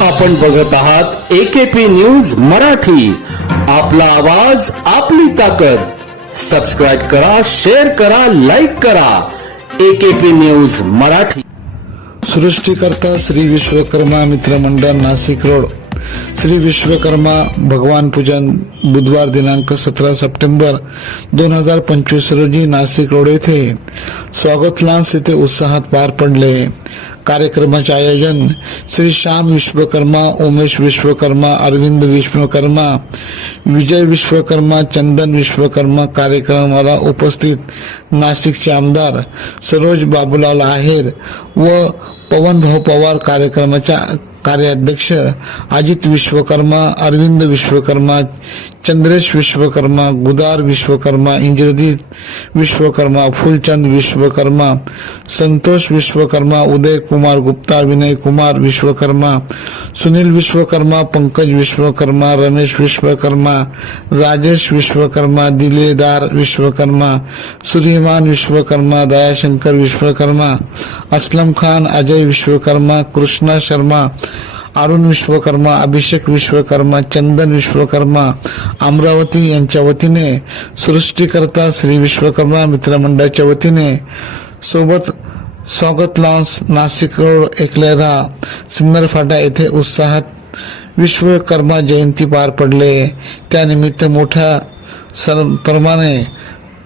आपण बघत आहात एकेपी न्यूज मराठी. आपला आवाज आपली ताकद. सबस्क्राईब करा शेअर करा लाईक करा. AKP news Marathi. सृष्टीकर्ता Shri Vishwakarma मित्र मंडळ नाशिक रोड. श्री विश्वकर्मा भगवान पूजन बुधवार दिनांक सतरा सप्टेंबर दोन हज़ार पंचवीस रोजी नाशिक रोड येथे स्वागत लान्स येथे उत्साहात पार पडले। कार्यक्रमाचे आयोजन श्री श्याम विश्वकर्मा, उमेश विश्वकर्मा, अरविंद विश्वकर्मा, विजय विश्वकर्मा, चंदन विश्वकर्मा कार्यक्रमाला उपस्थित नाशिकचे आमदार सरोज बाबूलाल आहेर व पवन भाऊ पवार कार्यक्रमाच्या कार्याध्यक्ष अजित विश्वकर्मा अरविंद विश्वकर्मा चंद्रेश विश्वकर्मा, गुदार विश्वकर्मा, इंद्रजीत विश्वकर्मा, फुलचंद विश्वकर्मा, संतोष विश्वकर्मा, उदय कुमार गुप्ता, विनय कुमार विश्वकर्मा, सुनील विश्वकर्मा, पंकज विश्वकर्मा, रमेश विश्वकर्मा, राजेश विश्वकर्मा, दिलेदार विश्वकर्मा सूर्यमान विश्वकर्मा, दयाशंकर विश्वकर्मा, असलम खान, अजय विश्वकर्मा, कृष्णा शर्मा, अरुण विश्वकर्मा, अभिषेक विश्वकर्मा, चंदन विश्वकर्मा अमरावती यांच्या वतीने सृष्टीकर्ता श्री विश्वकर्मा मित्रमंडळाच्या वतीने सोबत स्वागत लॉन्स नाशिक रोड एकलेरा सिन्नर फाटा येथे उत्साहात विश्वकर्मा जयंती पार पडले. त्यानिमित्त मोठ्या सर्वप्रमाणे प्रमाणे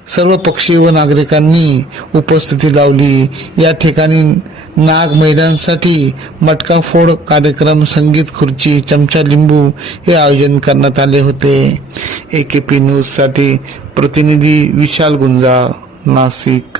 सर्व पक्षी व नागरिकांनी उपस्थिती लावली. या ठिकाणी नाग महिलांसाठी मटका फोड कार्यक्रम संगीत खुर्ची चमचा लिंबू हे आयोजन करण्यात आले होते. ए के पी न्यूजसाठी प्रतिनिधी विशाल गुंजाळ नाशिक.